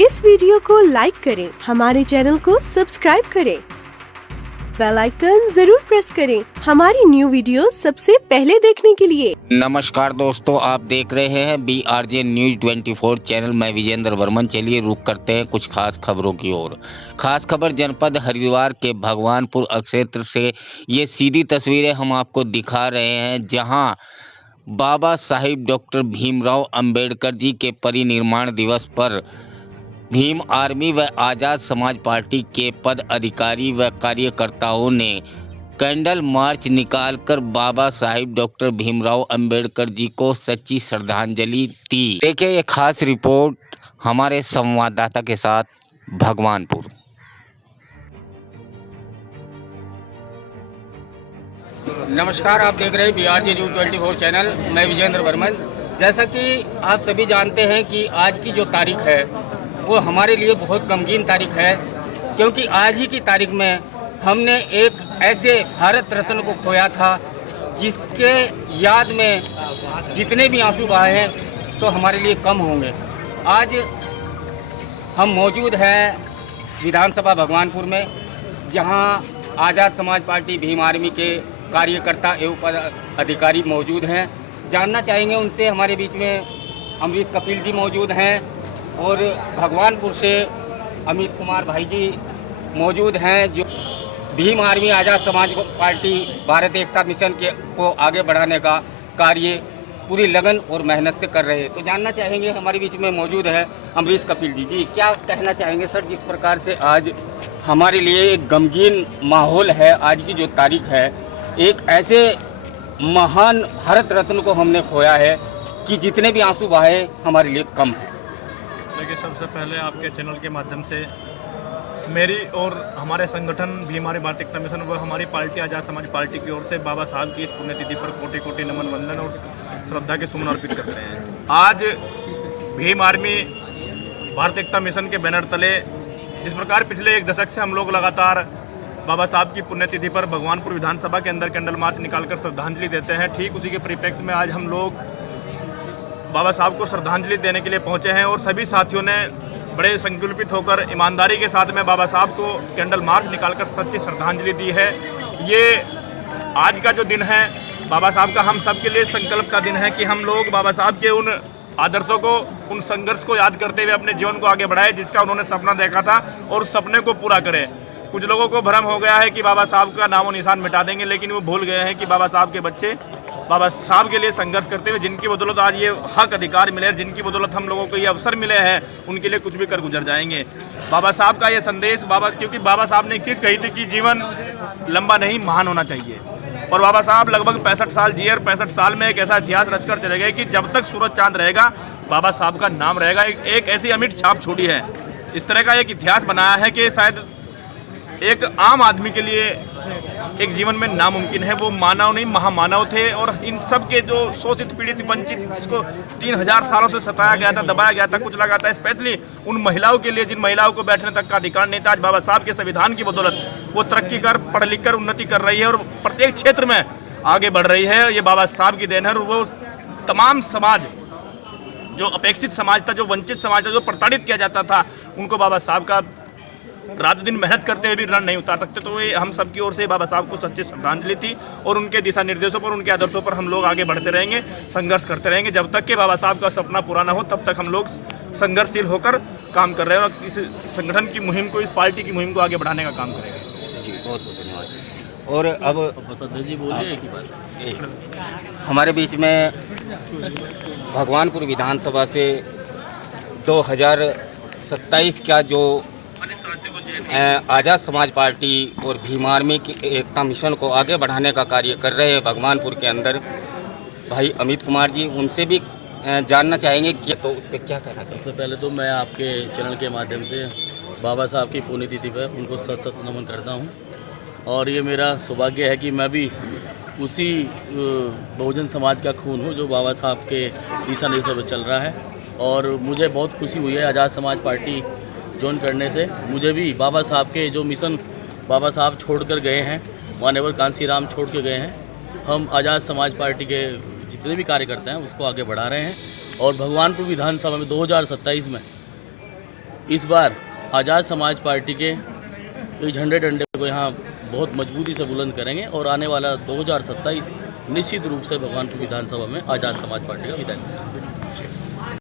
इस वीडियो को लाइक करें, हमारे चैनल को सब्सक्राइब करें, बेल आइकन जरूर प्रेस करें हमारी न्यू वीडियो सबसे पहले देखने के लिए। नमस्कार दोस्तों, आप देख रहे हैं BRJ न्यूज 24 चैनल। मैं विजेंद्र वर्मन। चलिए रुक करते हैं कुछ खास खबरों की ओर। खास खबर जनपद हरिद्वार के भगवानपुर क्षेत्र से ये सीधी तस्वीरें हम आपको दिखा रहे हैं, जहां बाबा साहिब डॉक्टर भीमराव अंबेडकर जी के परिनिर्वाण दिवस पर भीम आर्मी व आज़ाद समाज पार्टी के पद अधिकारी व कार्यकर्ताओं ने कैंडल मार्च निकालकर बाबा साहिब डॉक्टर भीमराव अंबेडकर जी को सच्ची श्रद्धांजलि दी। देखिए ये खास रिपोर्ट हमारे संवाददाता के साथ भगवानपुर। नमस्कार, आप देख रहे हैं BRJ न्यूज 24 चैनल। मैं विजेंद्र वर्मन। जैसा कि आप सभी जानते हैं कि आज की जो तारीख है वो हमारे लिए बहुत गमगीन तारीख है, क्योंकि आज ही की तारीख में हमने एक ऐसे भारत रत्न को खोया था जिसके याद में जितने भी आंसू बहे हैं तो हमारे लिए कम होंगे। आज हम मौजूद हैं विधानसभा भगवानपुर में, जहां आज़ाद समाज पार्टी भीम आर्मी के कार्यकर्ता एवं पद अधिकारी मौजूद हैं। जानना चाहेंगे उनसे। हमारे बीच में अमरीश कपिल जी मौजूद हैं और भगवानपुर से अमित कुमार भाई जी मौजूद हैं, जो भीम आर्मी आज़ाद समाज पार्टी भारत एकता मिशन को आगे बढ़ाने का कार्य पूरी लगन और मेहनत से कर रहे हैं। तो जानना चाहेंगे, हमारे बीच में मौजूद है अमरीश कपिल जी। जी, क्या कहना चाहेंगे सर, जिस प्रकार से आज हमारे लिए एक गमगीन माहौल है। आज की जो तारीख है, एक ऐसे महान भारत रत्न को हमने खोया है कि जितने भी आंसू बहे हमारे लिए कम है। देखिए, सबसे पहले आपके चैनल के माध्यम से मेरी और हमारे संगठन भीम आर्मी भारत एकता मिशन व हमारी पार्टी आज़ाद समाज पार्टी की ओर से बाबा साहब की इस पुण्यतिथि पर कोटि कोटि नमन वंदन और श्रद्धा के सुमन अर्पित करते हैं। आज भीम आर्मी भारत एकता मिशन के बैनर तले जिस प्रकार पिछले एक दशक से हम लोग लगातार बाबा साहब की पुण्यतिथि पर भगवानपुर विधानसभा के अंदर कैंडल मार्च निकालकर श्रद्धांजलि देते हैं, ठीक उसी के परिप्रेक्ष्य में आज हम लोग बाबा साहब को श्रद्धांजलि देने के लिए पहुंचे हैं और सभी साथियों ने बड़े संकल्पित होकर ईमानदारी के साथ में बाबा साहब को कैंडल मार्च निकालकर सच्ची श्रद्धांजलि दी है। ये आज का जो दिन है बाबा साहब का हम सब के लिए संकल्प का दिन है कि हम लोग बाबा साहब के उन आदर्शों को, उन संघर्ष को याद करते हुए अपने जीवन को आगे बढ़ाए जिसका उन्होंने सपना देखा था और उस सपने को पूरा करें। कुछ लोगों को भ्रम हो गया है कि बाबा साहब का नामो निशान मिटा देंगे, लेकिन वो भूल गए हैं कि बाबा साहब के बच्चे बाबा साहब के लिए संघर्ष करते हुए जिनकी बदौलत आज ये हक अधिकार मिले, जिनकी बदौलत हम लोगों को ये अवसर मिले हैं, उनके लिए कुछ भी कर गुजर जाएंगे। बाबा साहब का ये संदेश क्योंकि बाबा साहब ने एक चीज़ कही थी कि जीवन लंबा नहीं, महान होना चाहिए। और बाबा साहब लगभग 65 साल जिए और 65 साल में एक ऐसा इतिहास रचकर चले गए कि जब तक सूरज चांद रहेगा बाबा साहब का नाम रहेगा। एक ऐसी अमिट छाप छोड़ी है, इस तरह का एक इतिहास बनाया है कि शायद एक आम आदमी के लिए एक जीवन में नामुमकिन है। वो मानव नहीं, महामानव थे और इन सब के जो शोषित, पीड़ित, वंचित, जिसको 3000 सालों से सताया गया था, दबाया गया था, कुछ लगा था, स्पेशली उन महिलाओं के लिए जिन महिलाओं को बैठने तक का अधिकार नहीं था, आज बाबा साहब के संविधान की बदौलत वो तरक्की कर, पढ़ लिख कर उन्नति कर रही है और प्रत्येक क्षेत्र में आगे बढ़ रही है। ये बाबा साहब की देन है। और वो तमाम समाज, जो अपेक्षित समाज था, जो वंचित समाज था, जो प्रताड़ित किया जाता था, उनको बाबा साहब का रात दिन मेहनत करते हुए भी रण नहीं उतार सकते। तो ये हम सब की ओर से बाबा साहब को सच्ची श्रद्धांजलि थी और उनके दिशा निर्देशों पर, उनके आदर्शों पर हम लोग आगे बढ़ते रहेंगे, संघर्ष करते रहेंगे। जब तक कि बाबा साहब का सपना पूरा ना हो तब तक हम लोग संघर्षशील होकर काम कर रहे हैं और इस संगठन की मुहिम को, इस पार्टी की मुहिम को आगे बढ़ाने का काम करेंगे। जी, बहुत बहुत धन्यवाद। और अब जी बोलिए। हमारे बीच में भगवानपुर विधानसभा से 2027 का जो आज़ाद समाज पार्टी और भीम आर्मी की एकता मिशन को आगे बढ़ाने का कार्य कर रहे हैं भगवानपुर के अंदर भाई अमित कुमार जी, उनसे भी जानना चाहेंगे कि तो क्या कहना। सबसे पहले तो मैं आपके चैनल के माध्यम से बाबा साहब की पुण्यतिथि पर उनको सत सत नमन करता हूं और ये मेरा सौभाग्य है कि मैं भी उसी बहुजन समाज का खून हूं जो बाबा साहब के दिशा निर्देशों पर चल रहा है। और मुझे बहुत खुशी हुई है आज़ाद समाज पार्टी ज्वाइन करने से। मुझे भी बाबा साहब के जो मिशन बाबा साहब छोड़ कर गए हैं, मान्यवर कांसी राम छोड़ के गए हैं, हम आज़ाद समाज पार्टी के जितने भी कार्यकर्ता हैं उसको आगे बढ़ा रहे हैं। और भगवानपुर विधानसभा में 2027 में इस बार आज़ाद समाज पार्टी के झंडे डंडे को यहाँ बहुत मजबूती से बुलंद करेंगे और आने वाला 2027 निश्चित रूप से भगवानपुर विधानसभा में आज़ाद समाज पार्टी का विधायक।